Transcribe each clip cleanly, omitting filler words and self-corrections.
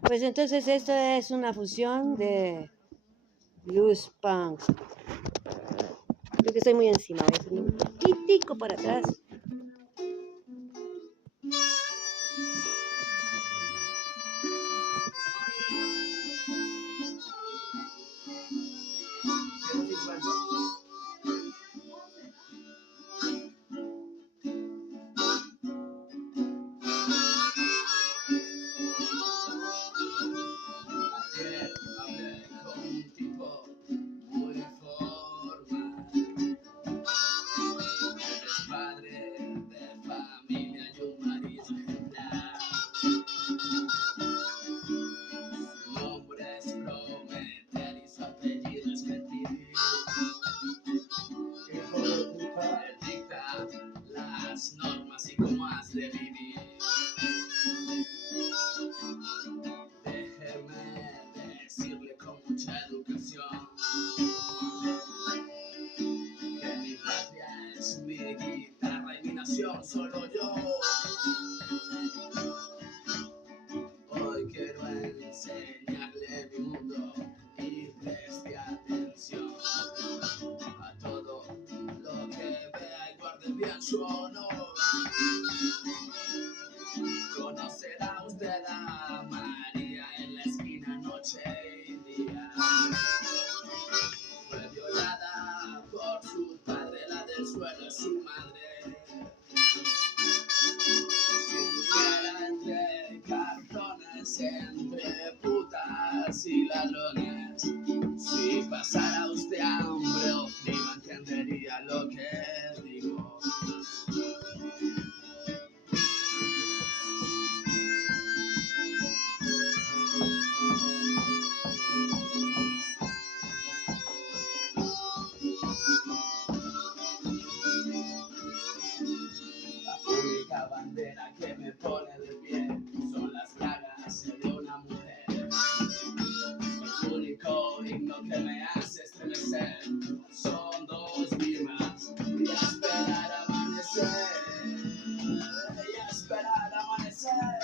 Pues entonces esto es una fusión de blues punk. Creo que estoy muy encima, ¿ves? Un poquitico para atrás. Ayer hablé con un tipo muy formal. Es padre de familia y un marido ejemplar. Su nombre es Prometer y su apellido es Mentir. Hijo de puta, él dicta las normas y cómo has de vivir. Déjeme decirle con mucha educación que mi patria es mi guitarra y mi nación solo yo. Hoy quiero enseñarle mi mundo y preste atención a todo lo que vea y guarde bien su honor. Conocerá usted a María en la esquina noche y día. Fue violada por su padre, la del suelo es su madre. Si viviera entre cartones, entre putas y ladrones, si pasara usted hambre o frío, entendería lo que digo. La única bandera que me pone de pie son las bragas de una mujer. El único himno que me hace estremecer son dos rimas y esperar amanecer. Y esperar amanecer.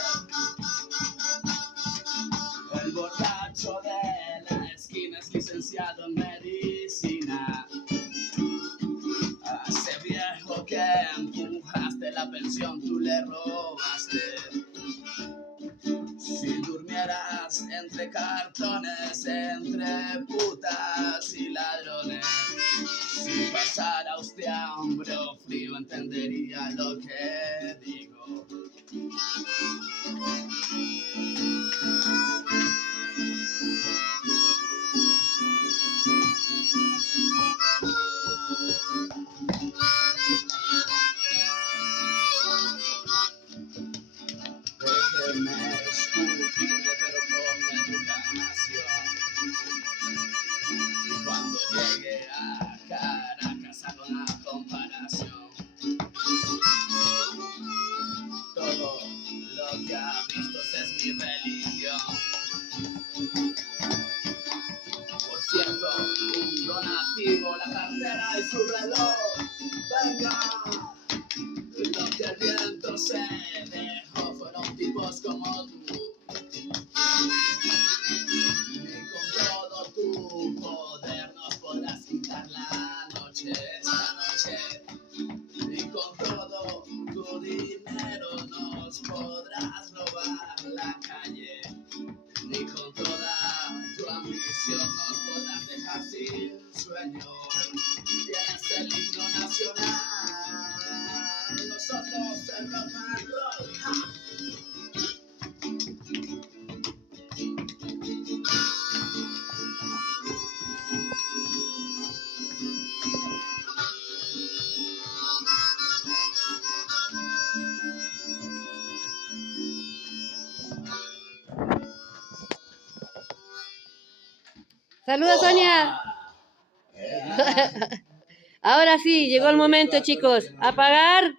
El borracho de la esquina es licenciado en medicina. A ese viejo que empujaste la pensión, tú le robaste. Si durmieras entre cartones, entre putas y ladrones, si pasara usted hambre o frío, entendería lo que digo. Déjeme escupirle pero con educación. Y cuando llegue a Caracas hago una comparación. Todo lo que ha visto es mi religión. Por cierto, un donativo, la cartera y su reloj. Venga. Lo que el viento se dejó fueron tipos como tú. Ni con todo tu poder nos podrás quitar la noche, esta noche. Ni con todo tu dinero nos podrás robar la calle. Ni con toda tu ambición nos podrás dejar sin sueño. Tienes el himno nacional, nosotros el rock and roll. ¡Ja! Saludos, Sonia. Ahora sí, llegó el momento, chicos. Apagar.